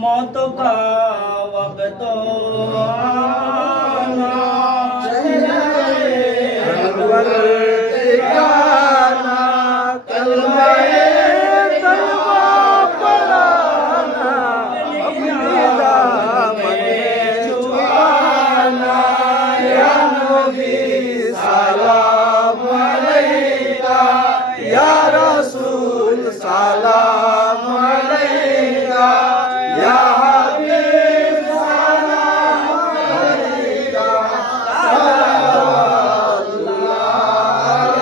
मौत का वक्त आना अनवर ठिकाना कलमाए तलवा पढ़ाना अपनी दामन छुपाना या नबी सलाम अलैका या रसूल सलाम अलैका या हबीब सलाम अलैका सल्लल्लाहु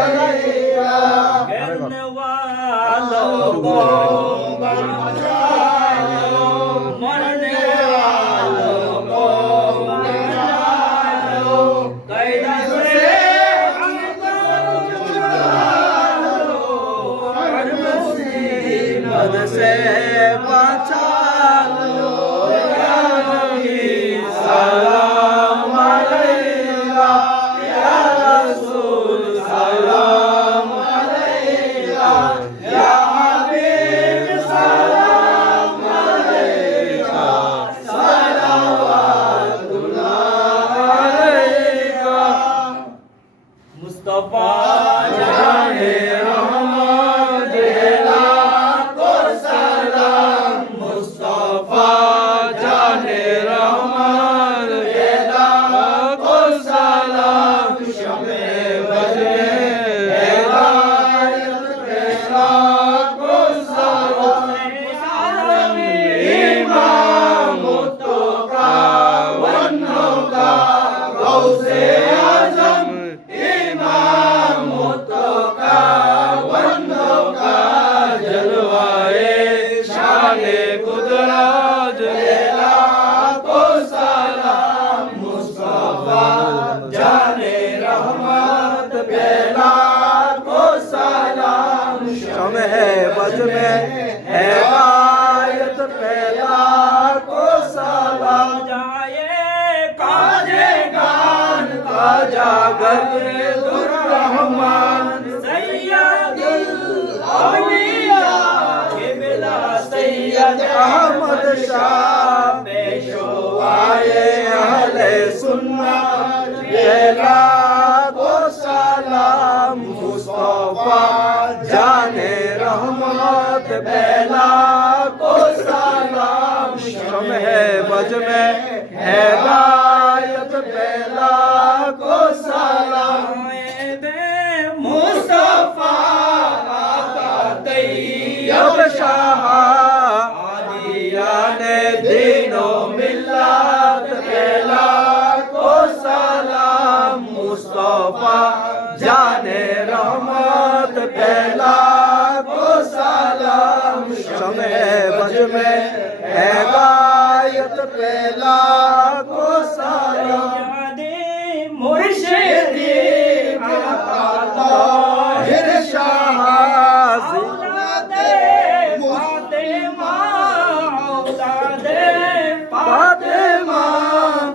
अलैका। गिरने वालों को बचा लो, मरने वालों को बचा लो, कैद से हमको छुड़ा लो, हर मुसीबत से बचा लो या नबी सलाम अलैका या रसूल सलाम अलैका या हबीब सलाम अलैका सलावतुल्लाह अलैका। मुस्तफा जाने रहमत देला को सलाम मुस्तफा जाने रहमत देला को सलाम शमे बजे हिदायत देला को सलाम इमाम तो का वन्नो का गौसे आजम इमाम तो का वन्नो का जलवाए शाने कुदरत देला को सलाम मुस्तफा जाने रहमत बेला को सलाम शमे बज में हिदायत पहला को सलाम जाए काजे गान काजा दुर्रहमान सैयदुल औलिया किबला सैयद अहमद शाह पेशवाए अहले सुन्नत बेला को सलाम मुस्तफा जाने रहमत बेला को सलाम शमे बज में हिदायत बेला को सलाम मुस्तफा आका तैयब शाह आदियाने दीनो मिल्लत बेला को सलाम मुस्तफा जाने रहमत बेला को सलाम शमे बज में हिदायत बेला को सलाम मुर्शिदी ताहिर शाह औलादे फातिमा औलादे फातिमा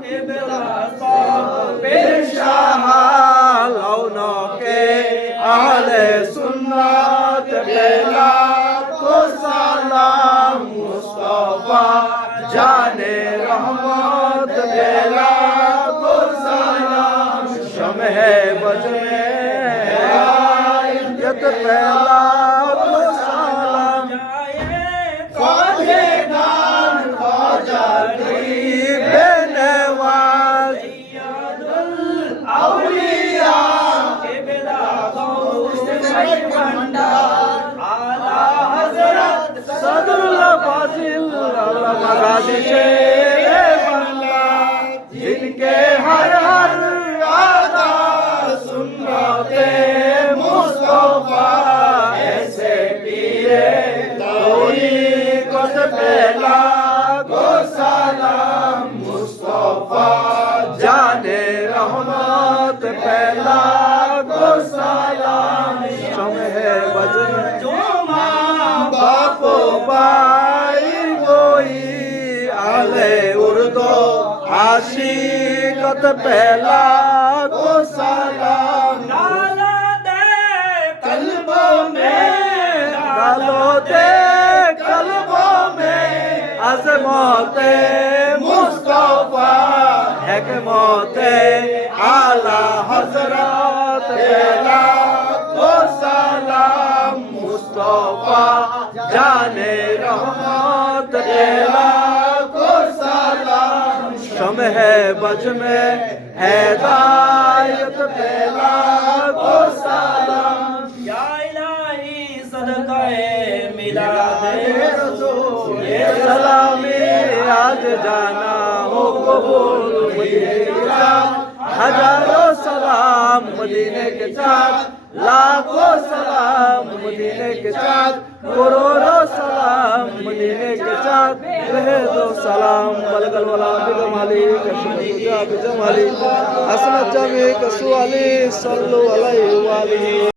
किबला साबिर शाह लौनों के अहले सुन्नत बेला को सलाम मुस्तफा जाने रहमत बेला को सलाम शमे बज में हिदायत बेला को सलाम ख्वाजे गान ख्वाजा बेनवाज औलिया किबला आला हजरत सदरुल फाजिल अल्लामा गाजी शेरे बंगला जिनके हर हर आदा सुन्नते मुस्तफा ऐसे पीरे तरीक़त पहला को सलाम मुस्तफा जाने रहमत पहला को सलाम शमे बजन बापो बाई गोई आले उर्दो आशिकत पहला को सलाम डाला दे कल्बों में डालो दे कल्बों में আজমতে মুস্তফা হেকমতে আলা হযরত লাখো সালাম মুস্তফা জানে রহমত লাখো সালাম शम्हे बज में हिदायत पे लाखो सलाम या इलाही सदक़े मिलादे रसूल ये सलामी आज जाना हो कबूल मदीने के साथ हजारों सलाम मदीने के साथ लाखों सलाम मदीने के साथ करोड़ों सलाम मदीने के साथ रहे दो सलाम बलगल वाला बिगमाली कशुजा बिजमाली हसनत जमी कसवाली सल्लु अलैहि वाली